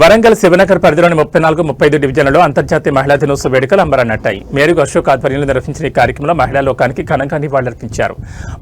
వరంగల్ శివనగర్ పరిధిలోని 34, 35 డివిజన్లలో అంతర్జాతీయ మహిళా దినోత్సవ వేడుకలు అంబరన్నట్టాయి. మేరుగు అశోక్ ఆధ్వర్యంలో నిర్వహించిన ఈ కార్యక్రమంలో మహిళా లోకానికి ఘనంగా నివాళులర్పించారు.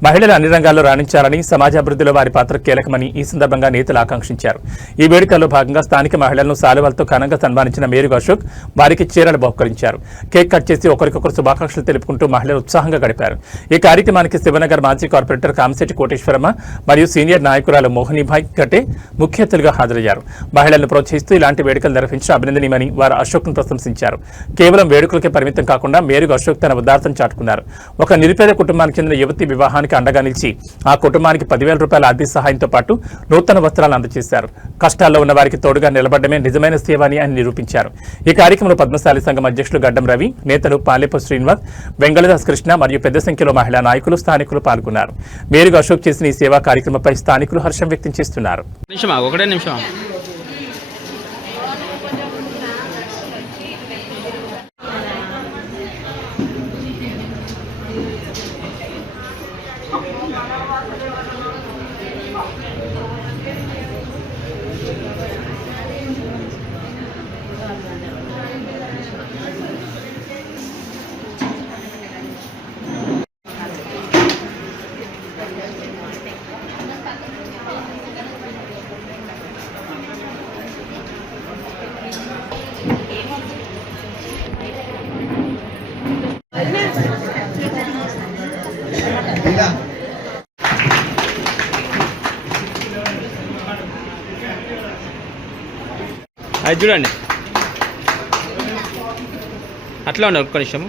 మహిళలు అన్ని రంగాల్లో రాణించాలని, సమాజాభివృద్ధిలో వారి పాత్ర కీలకమని ఈ సందర్భంగా నేతలు ఆకాంక్షించారు. ఈ వేడుకల్లో భాగంగా స్థానిక మహిళలను శాలువాలతో ఘనంగా సన్మానించిన మేరుగు అశోక్ వారికి చీరలు బహుకరించారు. కేక్ కట్ చేసి ఒకరికొకరు శుభాకాంక్షలు తెలుపుకుంటూ మహిళలు ఉత్సాహంగా గడిపారు. ఈ కార్యక్రమానికి శివనగర్ మాజీ కార్పొరేటర్ కామిశెట్టి కోటేశ్వరమ్మ మరియు సీనియర్ నాయకురాలు మోహినీభాయ్ గటే ముఖ్య అతిథులుగా హాజరయ్యారు. మహిళలను ప్రోత్సహిస్తూ ఇలాంటి వేడుకలు నిర్వహించడం అభినందనీయమని వారు అశోక్ను ప్రశంసించారు. కేవలం వేడుకలకే పరిమితం కాకుండా మేరుగు అశోక్ తన ఉదారతను చాటుకున్నారు. ఒక నిరుపేద కుటుంబానికి చెందిన యువతి వివాహానికి అండగా నిలిచి ఆ కుటుంబానికి 10,000 రూపాయల ఆర్థిక సహాయంతో పాటు నూతన వస్త్రాలు అందజేశారు. కష్టాల్లో ఉన్న వారికి తోడుగా నిలబడమే నిజమైన సేవ అని ఆయన నిరూపించారు. ఈ కార్యక్రమంలో పద్మశాలి సంఘం అధ్యక్షులు గడ్డం రవి, నేతలు పాలేపు శ్రీనివాస్, వెంగళదాస్ కృష్ణ మరియు పెద్ద సంఖ్యలో మహిళా నాయకులు, స్థానికులు పాల్గొన్నారు. మేరుగు అశోక్ చేసిన ఈ సేవా కార్యక్రమంపై స్థానికులు హర్షం వ్యక్తం చేస్తున్నారు. అది చూడండి, అట్లా ఉన్నారు. ఒక్క నిమిషం.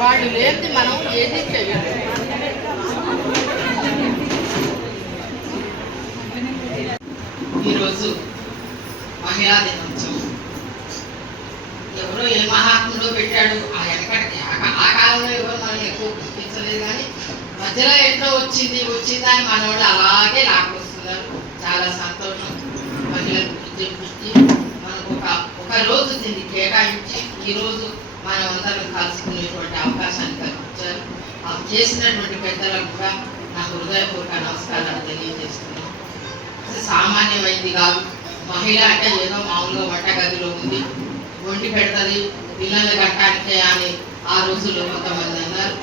వాడు లేదు, మనం ఏది చేయాలి. ఈరోజు మహిళా దినోత్సవం ఎవరో ఏ మహాత్ములో పెట్టాడు. ఆ వెనకటి ఆ కాలంలో ఎవరు మనం ఎక్కువ గుర్తించలేదు, కానీ మధ్యలో ఎట్లా వచ్చిందని మన వాళ్ళు అలాగే లాక్కొస్తున్నారు. చాలా సంతోషం. మహిళలు గుర్తించి మనకు ఒక రోజు దీన్ని కేటాయించి ఈరోజు మనం అందరం కలుసుకునేటువంటి అవకాశాన్ని కల్పించారు. చేసినటువంటి పెద్దలకు కూడా నా హృదయపూర్వక నమస్కారాలు తెలియజేస్తున్నాను. సామాన్యమైంది కాదు. మహిళ అంటే ఏదో మామూలుగా వంటగదిలో ఉంది, వండి పెడుతుంది, పిల్లల్ని కట్టడానికే అని ఆ రోజుల్లో కొంతమంది అన్నారు.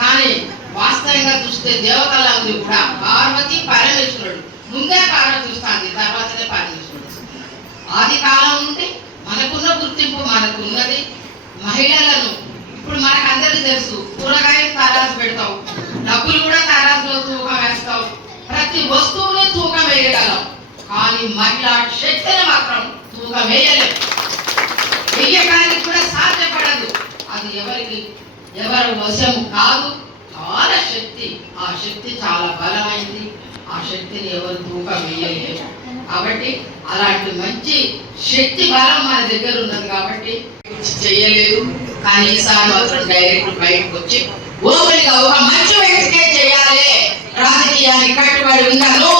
కానీ వాస్తవంగా చూస్తే దేవతల ఉంది కూడా. పార్వతి పరమేశ్వరుడు ముందే పార్వతి చూస్తుంది, తర్వాతనే పరమేశ్వరుడు చూస్తున్నాడు. ఆది కాలం నుండి మనకున్న గుర్తింపు మనకున్నది. మహిళలను ఇప్పుడు మనకు అందరికీ తెలుసు, కూరగాయలు తరాసు పెడతావు, డబ్బులు కూడా తరాసులో తూకం వేస్తావు, ప్రతి వస్తువుని తూకం వేయగలం. కానీ మహిళా శక్తిని మాత్రం తూకం వేయలేదు, వేయడానికి కూడా సాధ్యపడదు. అది ఎవరి వశం కాదు. చాలా శక్తి, ఆ శక్తి చాలా బలమైంది. ఆ శక్తిని ఎవరు తూకం వేయలేదు. కాబట్టి అలాంటి మంచి శక్తి బలం మన దగ్గర ఉన్నది కాబట్టి చేయలేదు. కానీ ఈసారి మాత్రం డైరెక్ట్ బయటకు వచ్చి ఓపెన్గా ఒక మంచి వ్యక్తికే చేయాలి, రాజకీయానికి కట్టుబడి ఉన్నాను,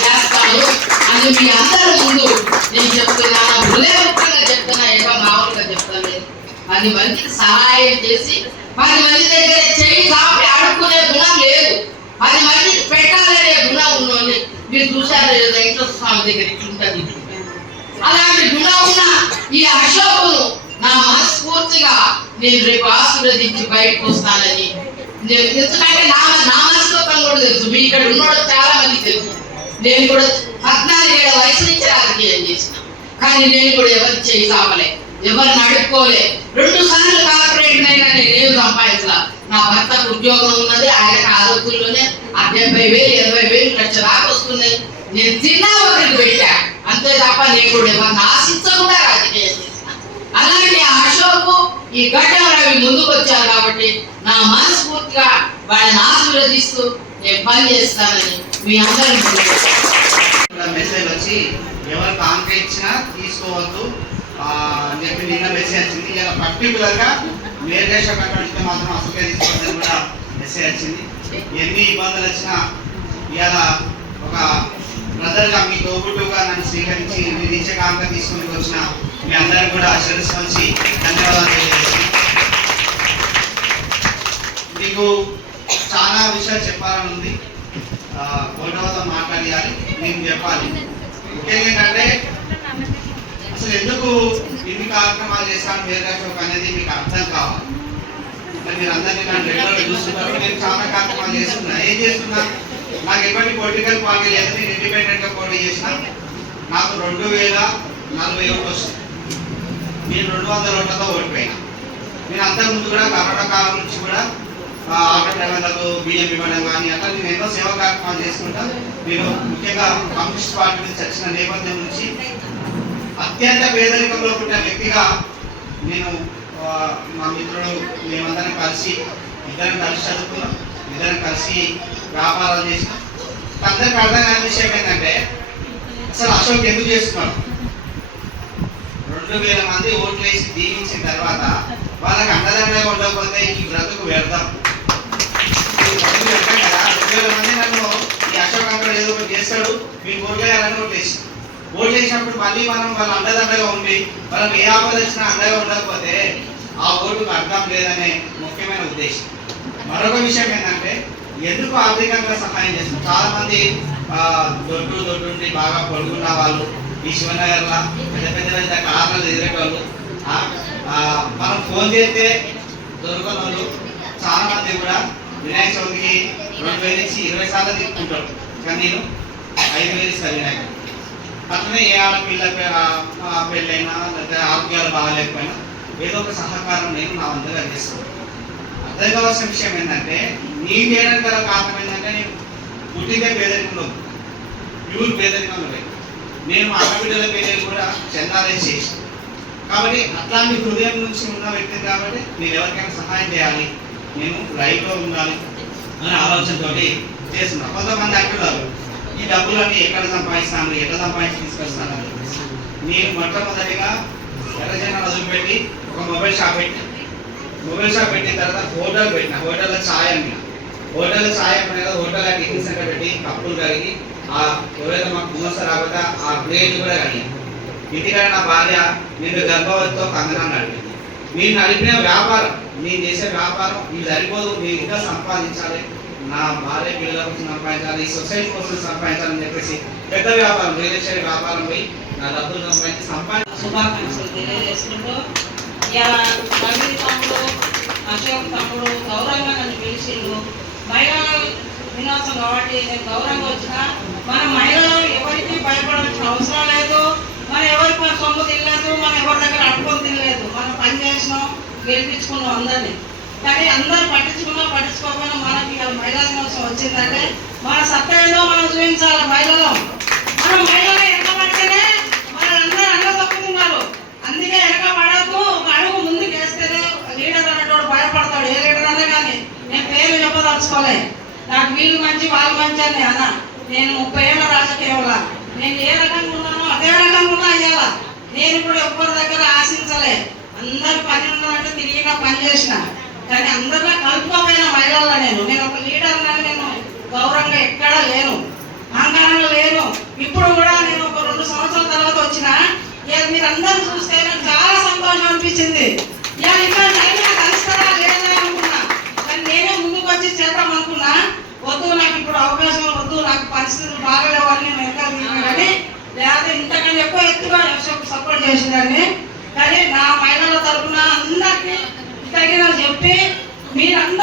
చేస్తాను అని మీ అందరి ముందు నేను చెప్తున్నాను. హృదయపూర్వకంగా చెప్తున్నా, ఏదో మామూలుగా చెప్తలేదు. 10 మందికి సహాయం చేసి 10 మంది దగ్గర చేయి కాపి అడుక్కునే గుణం లేదు. 10 మందికి పెట్టాలనే గుణం ఉన్నోని మీరు చూశారు. వెంకటేశ్వర స్వామి దగ్గర ఇట్లుంటుంది. అలాంటి గుణం ఉన్న ఈ అశోకును నా మనస్ఫూర్తిగా నేను రేపు ఆశీర్వదించి బయటకు వస్తానని, ఎందుకంటే నా మనస్తత్వం కూడా తెలుసు. మీ ఇక్కడ ఉన్నోడు చాలా మంది తెలుసు. నేను కూడా 14 ఏళ్ల వయసు నుంచి రాజకీయం చేసిన, కానీ నేను కూడా ఎవరు చేయి కావలే, ఎవరిని అడుక్కోలే. 2 సార్లు కార్పొరేట్ అయినా నేనేం సంపాదించలా. నా భర్తకు ఉద్యోగం ఉన్నది, ఆయనకు ఆ రోజుల్లోనే 70,000, 80,000, లక్ష దాకా వస్తున్నాయి. నేను తిన్నా ఒకరికి పెట్టా అంతే తప్ప నేను కూడా ఎవరిని ఆశించకుండా రాజకీయం చేసిన. అలాంటి అశోక్ ఈ గడ్డం రవి ముందుకు వచ్చారు కాబట్టి నా మనస్ఫూర్తిగా వాళ్ళని ఆశీర్వదిస్తూ నేను పని చేస్తానని మీ అందరినీ మెసేజ్ వచ్చి ఎవరు కాంట్రాక్ట్ ఇచ్చినా తీసుకోవద్దు చెప్పి నిన్న మెసేజ్ వచ్చింది. ఇలా పర్టికులర్గా మేర్గేష కట్టడిస్తే మాత్రం అసలుకే తీసుకోవద్దని కూడా మెసేజ్ వచ్చింది. ఎన్ని ఇబ్బందులు వచ్చినా ఇవాళ ఒక బ్రదర్గా మీ తోబుట్టుగా నన్ను స్వీకరించి మీరు ఇచ్చే కానుక తీసుకుని వచ్చిన మీ అందరికీ కూడా శిరస్సు వంచి ధన్యవాదాలు తెలియజేసి, మీకు చాలా విషయాలు చెప్పాలని ఉంది. గౌరవంతో మాట్లాడాలి, నేను చెప్పాలి. ముఖ్యంగా ఏంటంటే అసలు ఎందుకు ఇన్ని కార్యక్రమాలు చేస్తాను వేరే షోక్ అనేది మీకు అర్థం కావాలి. మీరు అందరినీ నన్ను రెగ్యులర్గా చూస్తున్నారు. నేను చాలా కార్యక్రమాలు చేస్తున్నా. ఏం చేస్తున్నా, నాకు ఎటువంటి పొలిటికల్ పార్టీ లేదు. నేను ఇండిపెండెంట్గా పోటీ చేసిన నాకు 2040 ఓట్లు వస్తుంది. నేను 200 ఓట్లతో ఓడిపోయినా. నేను అంతకుముందు కూడా కరోనా కాలం నుంచి కూడా ఆటో డ్రైవర్లకు బియ్యం ఇవ్వడం కానీ అట్లా నేను ఎన్నో సేవా కార్యక్రమాలు చేసుకుంటా. నేను ముఖ్యంగా కమ్యూనిస్ట్ పార్టీ నుంచి వచ్చిన నేపథ్యం నుంచి అత్యంత పేదరికంలో పుట్టిన వ్యక్తిగా నేను మా మిత్రుడు మేమందరం కలిసి ఇద్దరం కలిసి చదువుకున్నాం, ఇద్దరం కలిసి వ్యాపారాలు చేసినాం. అందరికి అర్థం కాని విషయం ఏంటంటే అసలు అశోక్ ఎందుకు చేస్తున్నాడు. 2000 మంది ఓట్లు వేసి దీవించిన తర్వాత వాళ్ళకి అండదండగా ఉండకపోతే ఈ బ్రతుకు వ్యర్థం. 2000 మంది నన్ను ఈ అశోక్ అంకర్ ఏదో ఒకటి చేస్తాడు, మీరు ఓట్లేయాలని ఓట్లేసి ఓట్లేసినప్పుడు మళ్ళీ మనం వాళ్ళ అండదండగా ఉండి వాళ్ళకి ఏ ఆపద వచ్చినా అండగా ఉండకపోతే ఆ ఓటుకు అర్థం లేదనే ముఖ్యమైన ఉద్దేశం. మరొక విషయం ఏంటంటే ఎందుకు ఆర్థికంగా సహాయం చేస్తాం. చాలా మంది దొడ్డుండి బాగా పడుకున్న వాళ్ళు ఈ శివనగర్లో పెద్ద పెద్ద కార్లు ఎదురేవాళ్ళు, మనం ఫోన్ చేస్తే దొరకని వాళ్ళు చాలా మంది కూడా వినాయక చవితికి 2000 నుంచి 20 సార్లు తీసుకుంటారు. కానీ నేను 5000 ఇస్తాను వినాయకుడు. అట్లనే ఏ ఆడపిల్ల పెళ్ళైనా లేదా ఆరోగ్యాలు బాగాలేకపోయినా ఏదో ఒక సహకారం నేను నా వంతుగా చేస్తాను. అర్థం కావాల్సిన విషయం ఏంటంటే నేను చేయడానికి గల కారణం ఏంటంటే నేను పుట్టిందే పేదరికంలో, ప్యూర్ పేదరికంలో లేదు. నేను మా ఆడబిడ్డల పేరు కూడా చందాలే చేసి, కాబట్టి అట్లాంటి హృదయం నుంచి ఉన్న వ్యక్తి కాబట్టి నేను ఎవరికైనా సహాయం చేయాలి, నేను లైఫ్లో ఉండాలి అనే ఆలోచనతో చేస్తున్నాను. కొంతమంది అంటున్నారు ఈ డబ్బులన్నీ ఎక్కడ సంపాదిస్తాను, ఎట్లా సంపాదించి తీసుకొస్తాను. నేను మొట్టమొదటిగా ఎర్రజెండా వదిలిపెట్టి ఒక మొబైల్ షాప్ పెట్టిన తర్వాత హోటల్ పెట్టిన, హోటల్లో ఛాయ్ అమ్మిన. హోటల్లో ఛాయ్ అమ్మిన హోటల్ టిఫిన్ సెంటర్ పెట్టి కప్పులు కడిగి ఎవరైతే మాకు గుమస్తా రాకపోతే ఆ ప్లేట్ కూడా కడిగాను. ఇంటికాడ నా భార్య నేను గర్భవతితో కంగనాన్ని నడిపింది. నేను నడిపిన వ్యాపారం, నేను చేసే వ్యాపారం ఇది సరిపోదు, నేను ఇంకా సంపాదించాలి, నా భార్య పిల్లల కోసం సంపాదించాలి, ఈ సొసైటీ కోసం సంపాదించాలని చెప్పేసి పెద్ద వ్యాపారం రియల్ ఎస్టేట్ వ్యాపారం పోయి నా డబ్బులు సంపాదించి శుభాకాంక్షలు తెలియజేసుకుంటూ ఇలా రవి తమ్ముడు అశోక్ తమ్ముడు గౌరవంగా నన్ను పిలిచిండు. మహిళా దినోత్సవం కాబట్టి నేను గౌరవంగా వచ్చిన. మన మహిళలు ఎవరికి భయపడాల్సిన అవసరం లేదు, మనం ఎవరికి సొమ్ము తినలేదు, మనం ఎవరి దగ్గర అడుకొని తినలేదు. మనం పని చేసినాం, గెలిపించుకున్నాం అందరినీ. కానీ అందరూ పట్టించుకోకపోయినా మనకి మహిళా దినోత్సవం వచ్చిందంటే మన సత్యంలో మనం చూపించాలి. మహిళలు మనం మహిళలు ఎంత పడితేనే అందరూ తప్పుతున్నారు. అందుకే వెనక పడద్దు, ఒక అడుగు ముందుకు వేస్తేనే లీడర్ అనేటోడు భయపడతాడు. ఏ లీడర్ అన్నా కానీ నేను పేరు చెప్పదలుచుకోలే, నాకు వీళ్ళు మంచి వాళ్ళు మంచి అని అన్న. నేను 30 ఏళ్ళ రాజకీయంలో నేను ఏ రకంగా ఉన్నానో అదే రకంగా ఉన్నా అయ్యాల. నేను ఇప్పుడు ఎవరి దగ్గర ఆశించలే, అందరు పని ఉన్నదంటే తిరిగినా పని చేసిన. కానీ అందరిలో కలుపుకోపోయిన మహిళల్లో నేను ఒక లీడర్ నేను గౌరవంగా ఎక్కడా లేను, అహంకారంగా లేను. ఇప్పుడు కూడా నేను ఒక 2 సంవత్సరాల తర్వాత వచ్చిన మీరు అందరూ చూస్తే నాకు చాలా సంతోషం అనిపించింది. ఇంకా నాకు కలుస్తారా లేదా అనుకున్నా, కానీ నేనే ముందుకు వచ్చి చేద్దాం అనుకున్నా. వద్దు నాకు ఇప్పుడు అవకాశం వద్దు, నాకు పరిస్థితులు బాగలేవు అని నేను వెనకాల దిగినా. కానీ లేదా ఇంతకంటే ఎక్కువ ఎత్తుగా సపోర్ట్ చేసిందని. కానీ నా మహిళల తరఫున అందరికీ తగిన చెప్పి మీరందరూ